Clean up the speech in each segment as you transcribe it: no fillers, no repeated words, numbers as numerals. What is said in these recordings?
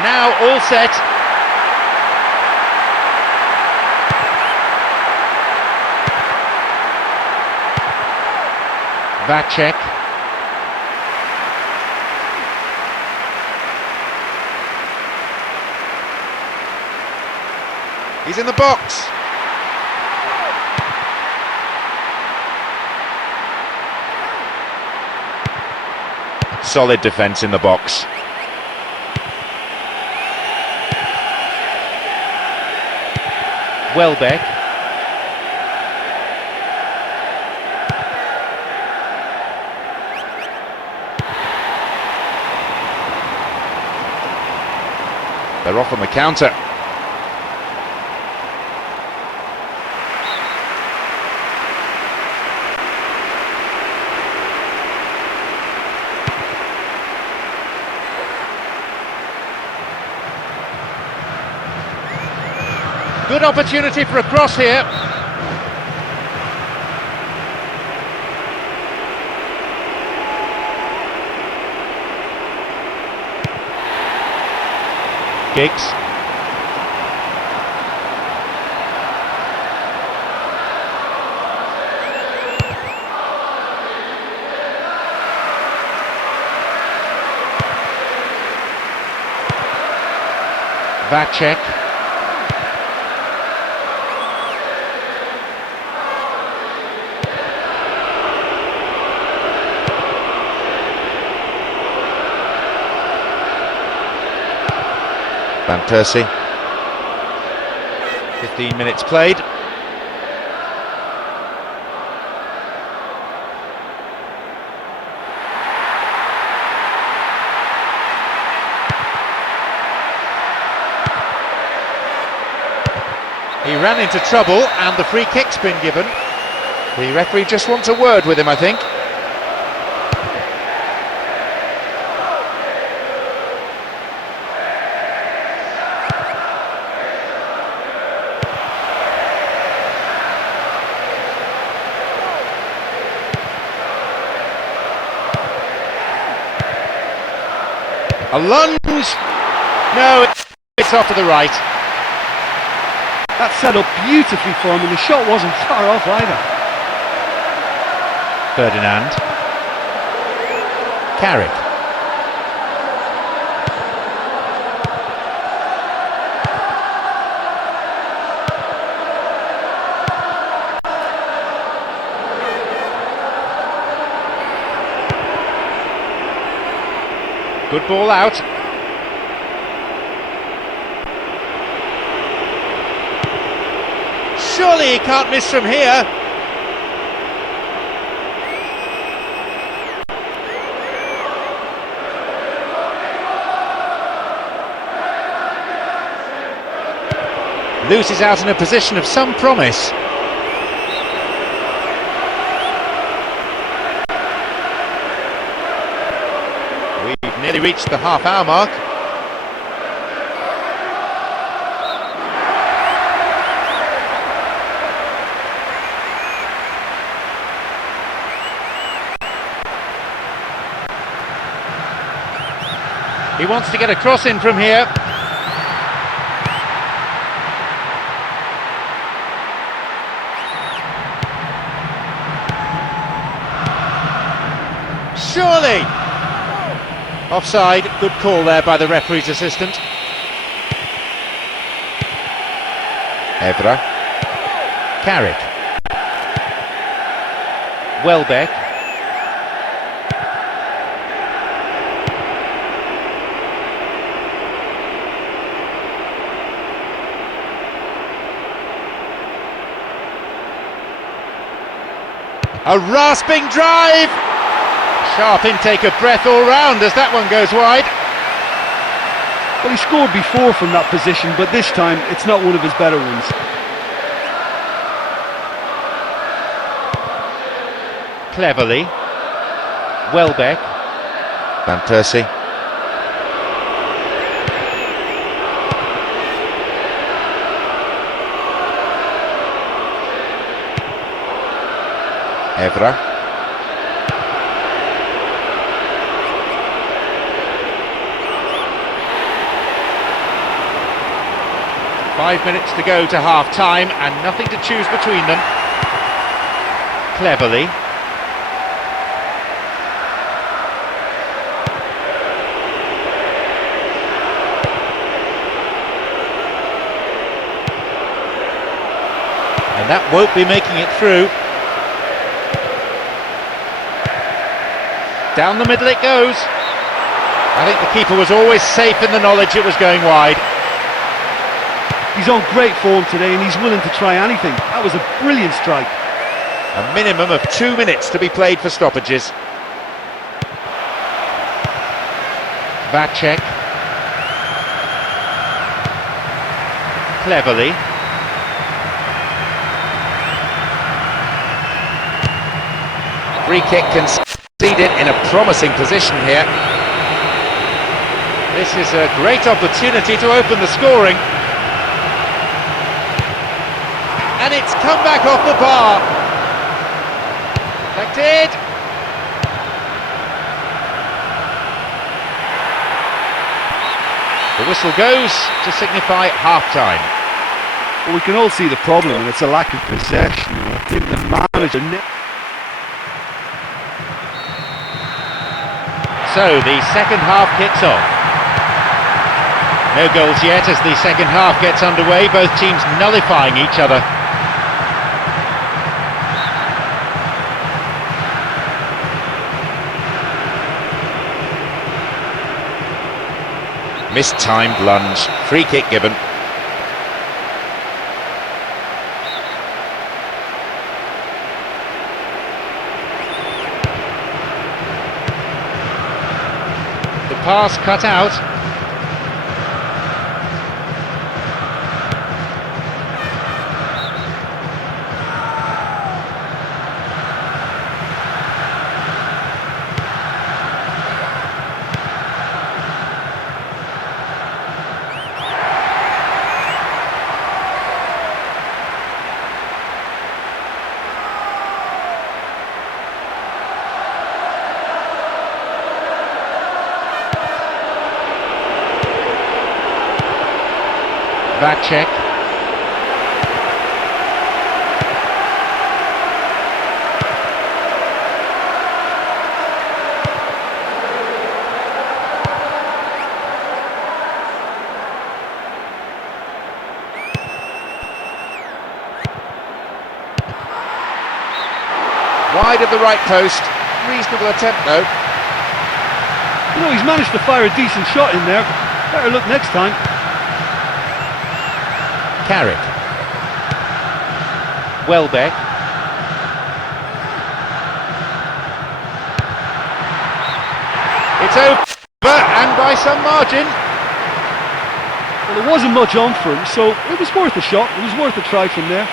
We're now all set. Vacek. He's in the box. Solid defence in the box. Welbeck. They're off on the counter. Good opportunity for a cross here. Giggs. Vacek. Van Persie. 15 minutes played. He ran into trouble and the free kick's been given. The referee just wants a word with him, I think. A lunge! No, it's off to the right. That set up beautifully for him and the shot wasn't far off either. Ferdinand. Carrick. Good ball out. Surely he can't miss from here. Loses out in a position of some promise. We've nearly reached the half-hour mark. He wants to get a cross in from here. Surely! Offside, good call there by the referee's assistant. Evra. Carrick. Welbeck. A rasping drive! Sharp intake of breath all round as that one goes wide. Well, he scored before from that position, but this time it's not one of his better ones. Cleverly. Welbeck. Van Persie. Evra. 5 minutes to go to half-time and nothing to choose between them. Cleverly. And that won't be making it through. Down the middle it goes. I think the keeper was always safe in the knowledge it was going wide. He's on great form today and he's willing to try anything. That was a brilliant strike. A minimum of 2 minutes to be played for stoppages. Vacek. Cleverly. Free kick conceded in a promising position here. This is a great opportunity to open the scoring. And it's come back off the bar. Deflected. The whistle goes to signify half-time. Well, we can all see the problem, and it's a lack of possession. I think the manager... So the second half kicks off. No goals yet as the second half gets underway, both teams nullifying each other. Mistimed lunge, free kick given. The pass cut out. Vacek. Wide of the right post. Reasonable attempt though. You know, he's managed to fire a decent shot in there. Better look next time. Carrick. Welbeck. It's over and by some margin. Well, there wasn't much on for him, so it was worth a shot. It was worth a try from there.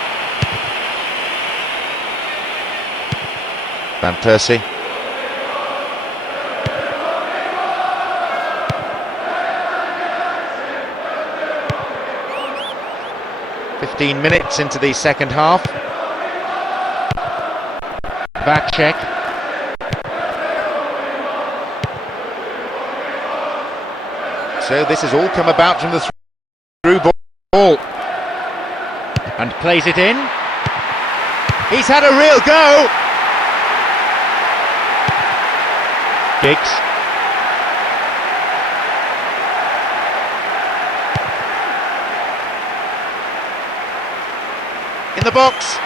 Van Persie. "15 minutes into the second half. Vacek. So this has all come about from the through ball. And plays it in. He's had a real go. Giggs. In the box.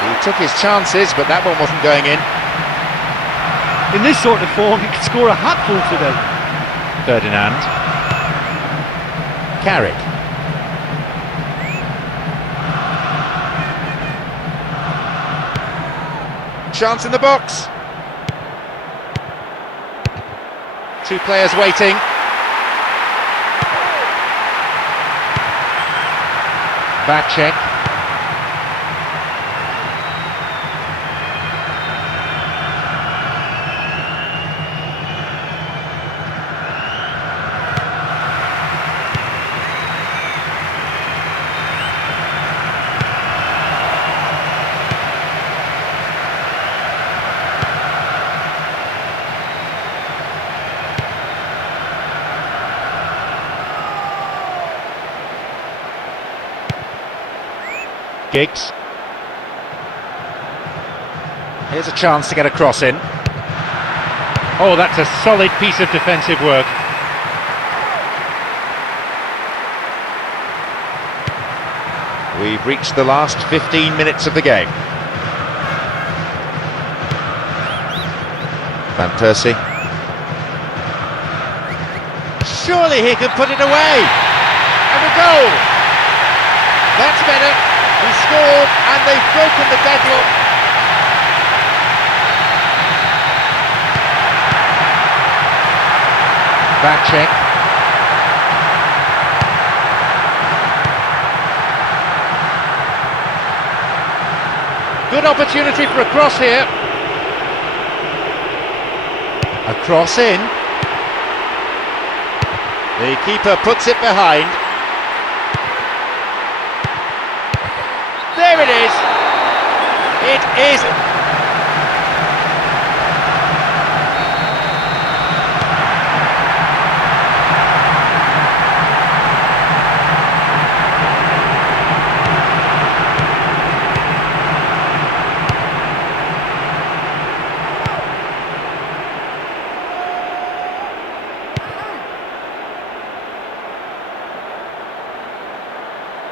He took his chances, but that one wasn't going in. In this sort of form, he could score a hatful today. Ferdinand. Carrick. Chance in the box. Two players waiting. Vacek. Giggs. Here's a chance to get a cross in. Oh, that's a solid piece of defensive work. We've reached the last 15 minutes of the game. Van Persie. Surely he could put it away. And a goal. That's better. He scored and they've broken the deadlock. Back check. Good opportunity for a cross here. A cross in. The keeper puts it behind. There it is. It is.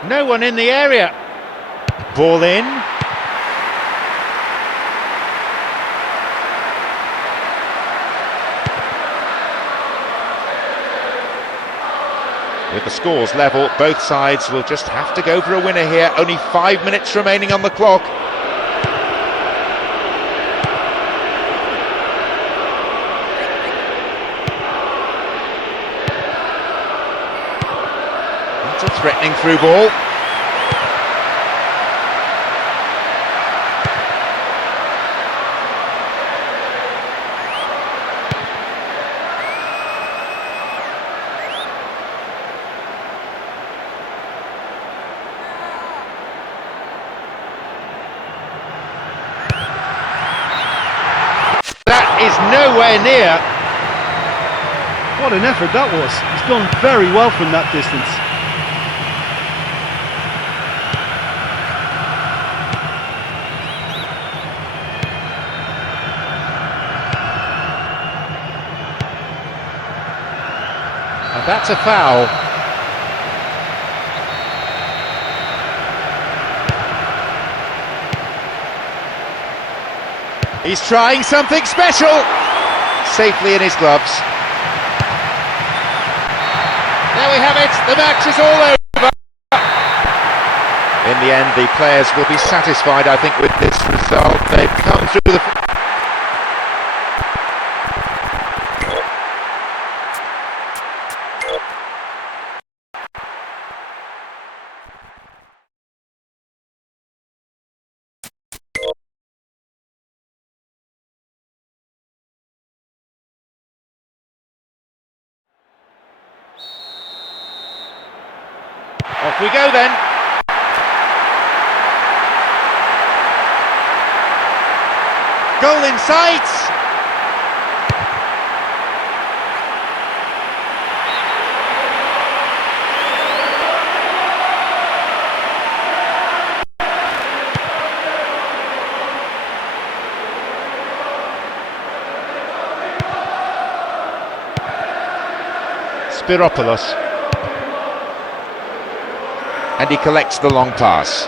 No one in the area. Ball in. With the scores level, both sides will just have to go for a winner here. Only 5 minutes remaining on the clock. That's a threatening through ball. Is nowhere near. What an effort that was. He's done very well from that distance. And that's a foul. He's trying something special! Safely in his gloves. There we have it, the match is all over! In the end, the players will be satisfied, I think, with this result. They've come through the... Off we go then. Goal in sight. Spiropoulos. And he collects the long pass.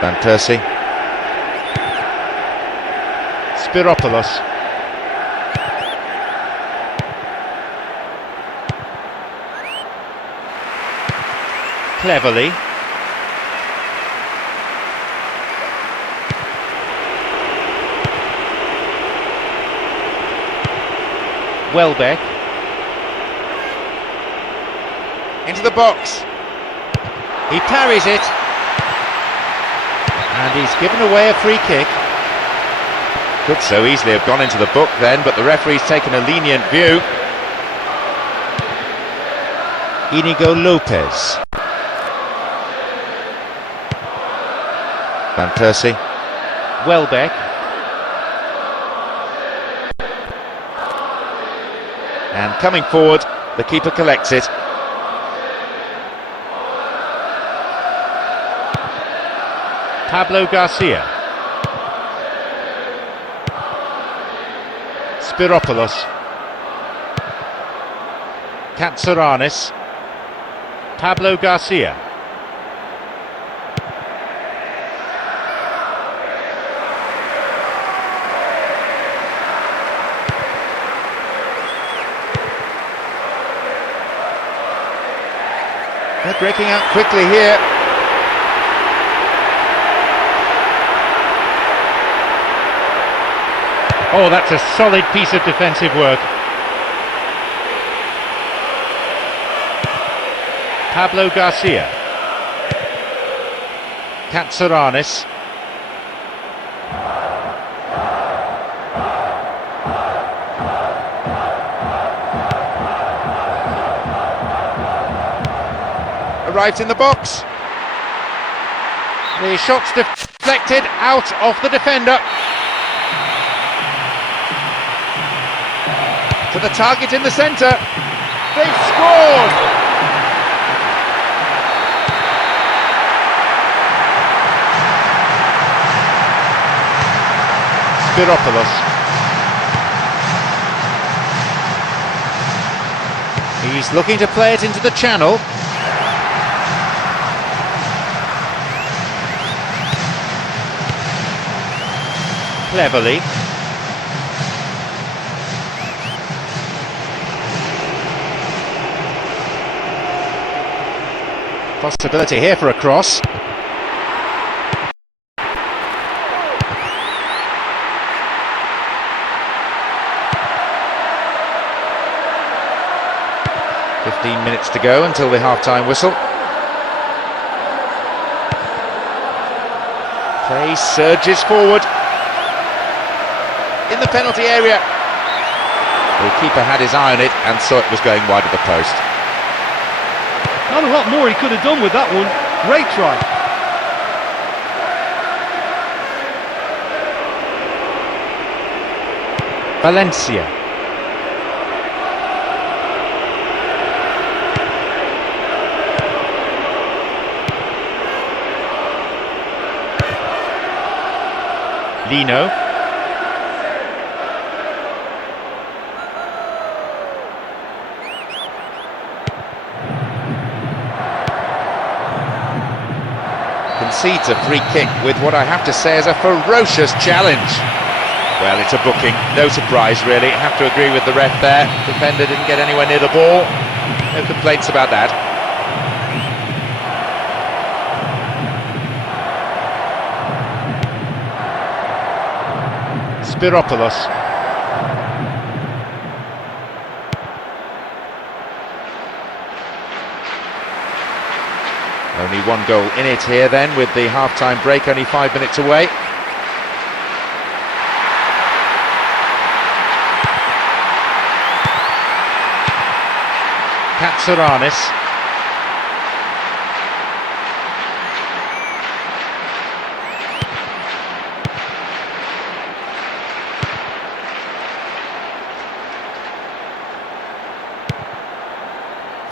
Van Persie. Spiropoulos. Cleverly. Welbeck. Into the box. He parries it. And he's given away a free kick. Could so easily have gone into the book then, but the referee's taken a lenient view. Inigo Lopez. Van Persie. Welbeck. And coming forward, the keeper collects it. Pablo Garcia. Spiropoulos. Katsouranis. Pablo Garcia. They're breaking out quickly here. Oh, that's a solid piece of defensive work. Pablo Garcia. Katsouranis. Arrives in the box. The shot's deflected out of the defender. To the target in the centre. They've scored! Spiropoulos. He's looking to play it into the channel. Cleverly. Possibility here for a cross. Minutes to go until the half-time whistle. Play surges forward in the penalty area. The keeper had his eye on it and saw it was going wide of the post. Not a lot more he could have done with that one. Great try. Valencia. Lino. Concedes a free kick with what I have to say is a ferocious challenge. Well, it's a booking, no surprise really. I have to agree with the ref there. Defender didn't get anywhere near the ball. No complaints about that. Spiropoulos. Only one goal in it here then, with the half-time break only 5 minutes away. Katsouranis.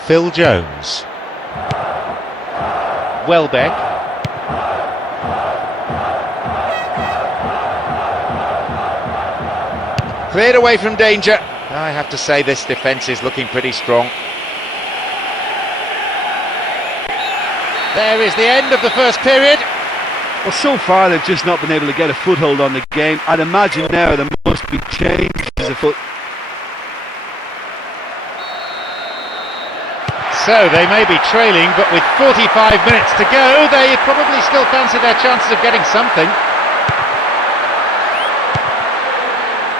Phil Jones. Welbeck. Cleared away from danger. I have to say this defence is looking pretty strong. There is the end of the first period. Well, so far they've just not been able to get a foothold on the game. I'd imagine now there must be changes afoot. So they may be trailing, but with 45 minutes to go, they probably still fancy their chances of getting something.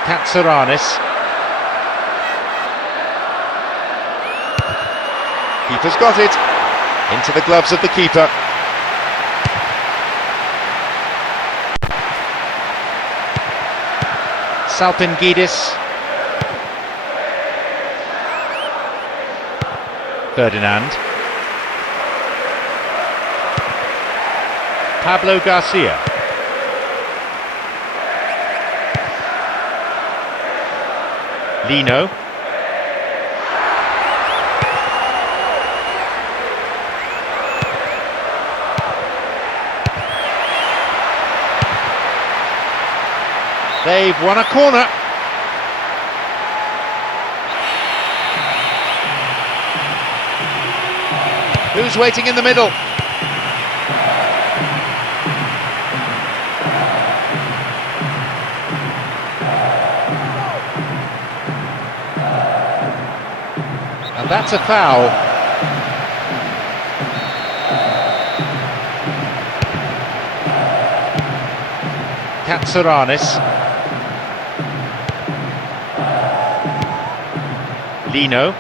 Katsouranis. Keeper's got it. Into the gloves of the keeper. Salpingidis. Ferdinand. Pablo Garcia. Lino. They've won a corner. Who's waiting in the middle? And that's a foul. Katsuranis. Lino.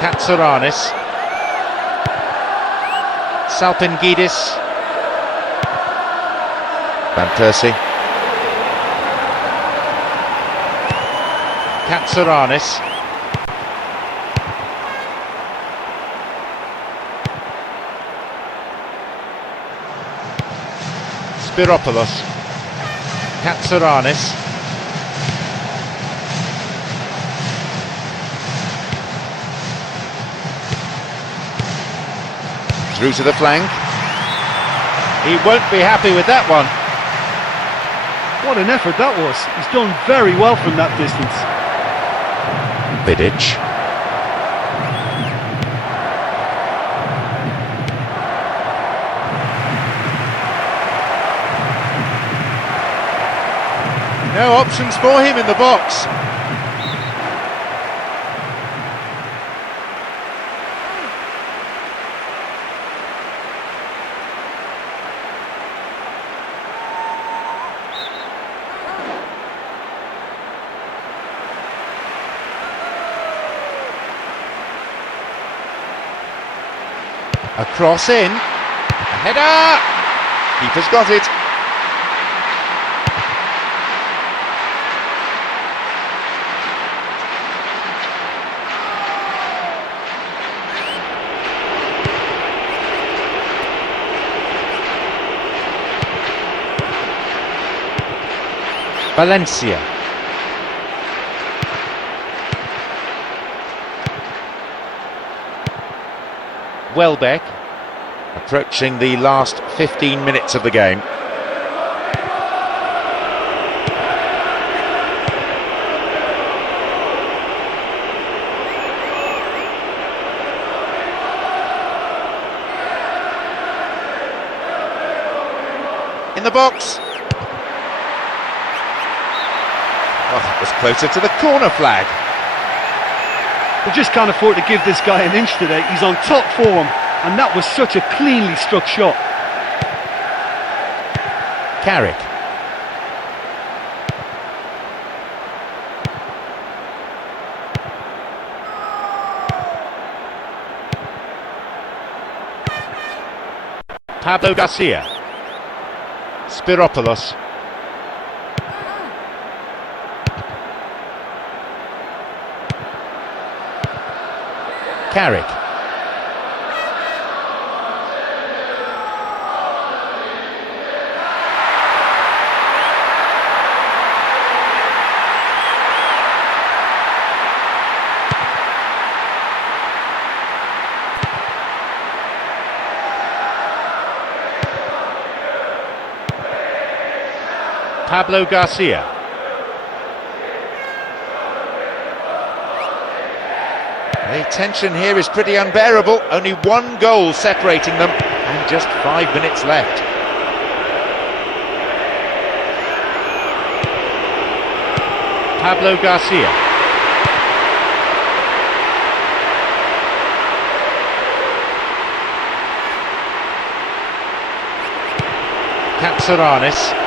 Katsuranis. Salpingidis. Van Persie. Katsuranis. Spiropoulos. Katsuranis. Through to the flank. He won't be happy with that one. What an effort that was. He's done very well from that distance. Vidic. No options for him in the box. A cross in, a header, keeper's got it. Valencia. Welbeck, approaching the last 15 minutes of the game. In the box. Oh, it was closer to the corner flag. We just can't afford to give this guy an inch today. He's on top form, and that was such a cleanly struck shot. Carrick. Pablo Garcia. Spiropoulos. Carrick. Pablo Garcia. The tension here is pretty unbearable. Only one goal separating them, and just 5 minutes left. Pablo Garcia. Katsuranis.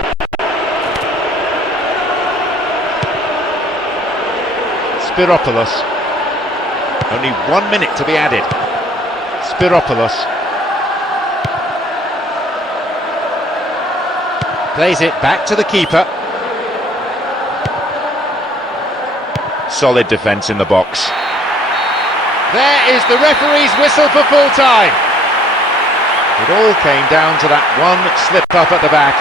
Spiropoulos. Only 1 minute to be added. Spiropoulos. Plays it back to the keeper. Solid defence in the box. There is the referee's whistle for full time. It all came down to that one slip up at the back,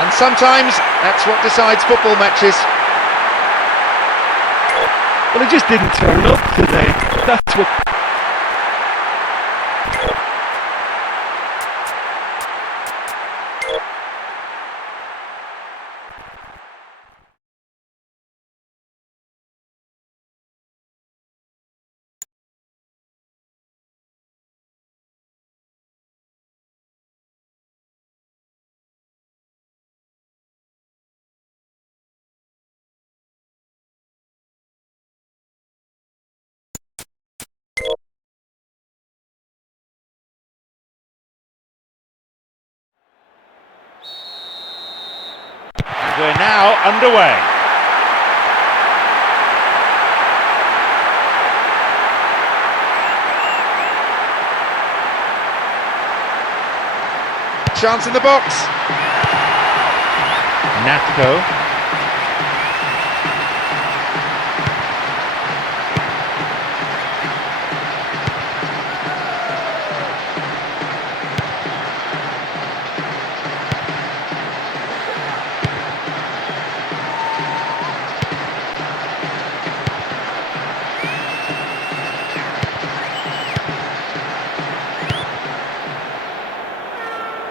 And sometimes that's what decides football matches. Well, it just didn't turn up today. That's what... We're now underway. Chance in the box. Natko.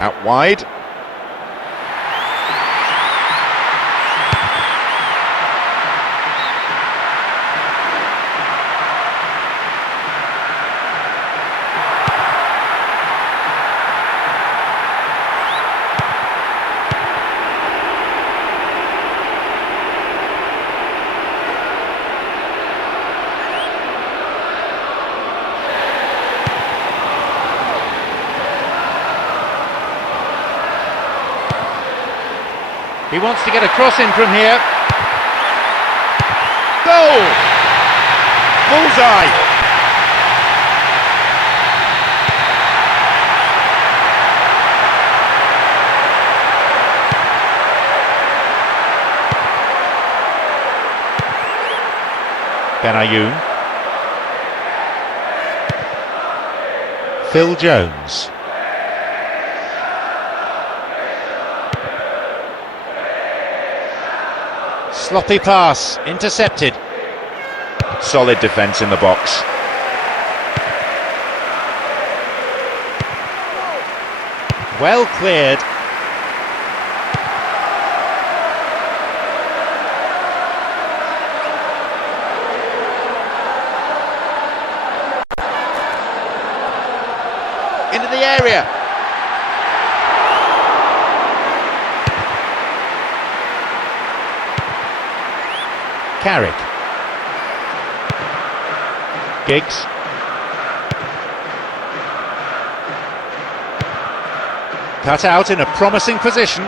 Out wide. He wants to get a cross in from here. Goal! Bullseye! Benayoun. Phil Jones. Sloppy pass, intercepted. Solid defence in the box. Well cleared. Into the area. Carrick. Giggs. Cut out in a promising position.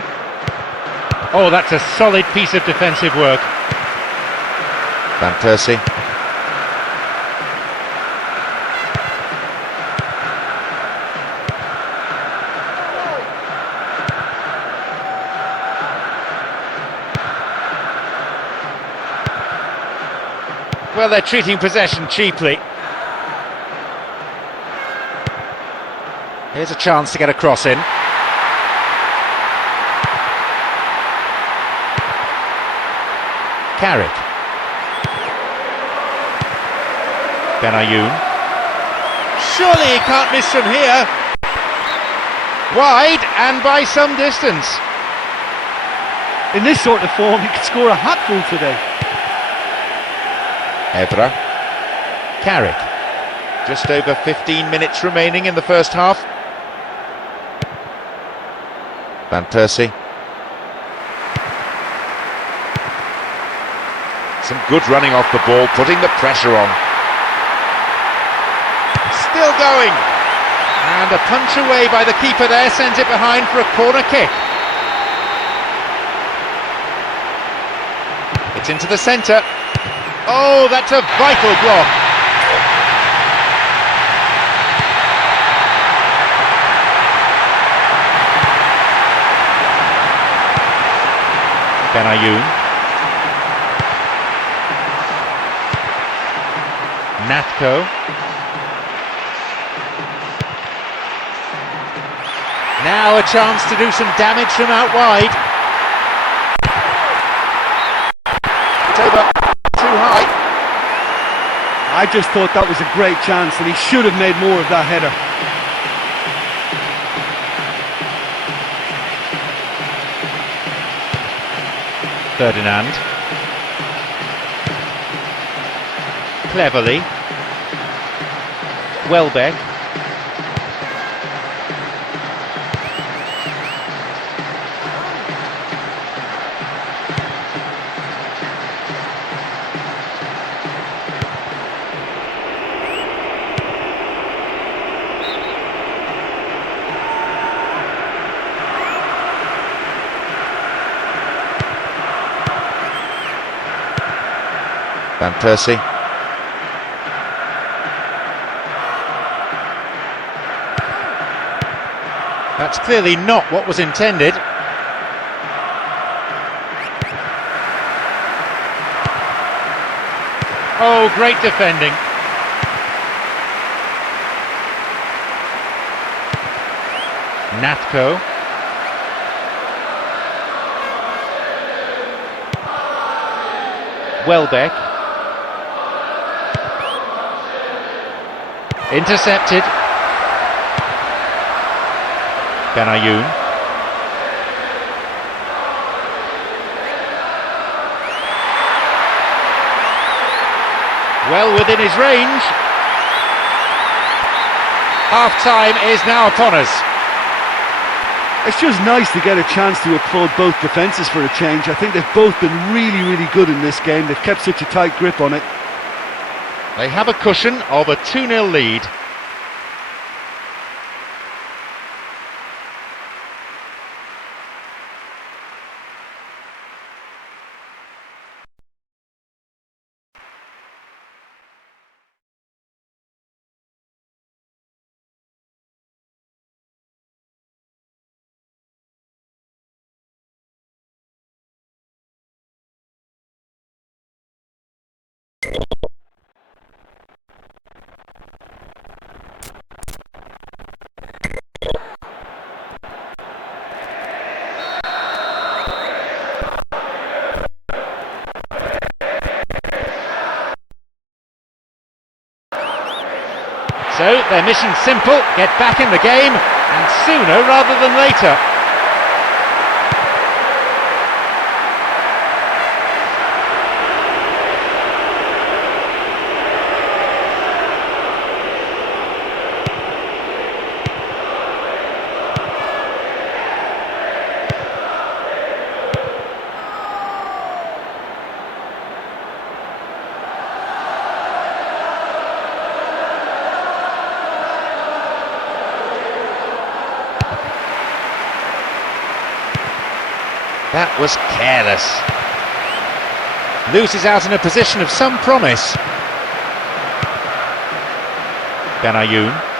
Oh, that's a solid piece of defensive work. Van Persie. Well, they're treating possession cheaply. Here's a chance to get a cross in. Carrick. Benayoun. Surely he can't miss from here. Wide and by some distance. In this sort of form, he could score a hatful today. Evra. Carrick. Just over 15 minutes remaining in the first half. Van Persie. Some good running off the ball, putting the pressure on. Still going. And a punch away by the keeper there sends it behind for a corner kick. It's into the centre. Oh, that's a vital block. Benayoun. Natko. Now a chance to do some damage from out wide. It's over too high. I just thought that was a great chance and he should have made more of that header. Ferdinand. Cleverly. Welbeck. Van Persie. That's clearly not what was intended. Oh, great defending. Natko. Welbeck. Intercepted. Benayoun. Well within his range. Half-time is now upon us. It's just nice to get a chance to applaud both defences for a change. I think they've both been really good in this game. They've kept such a tight grip on it. They have a cushion of a 2-0 lead. So their mission's simple, get back in the game, and sooner rather than later. That was careless. Loses out in a position of some promise. Benayoun.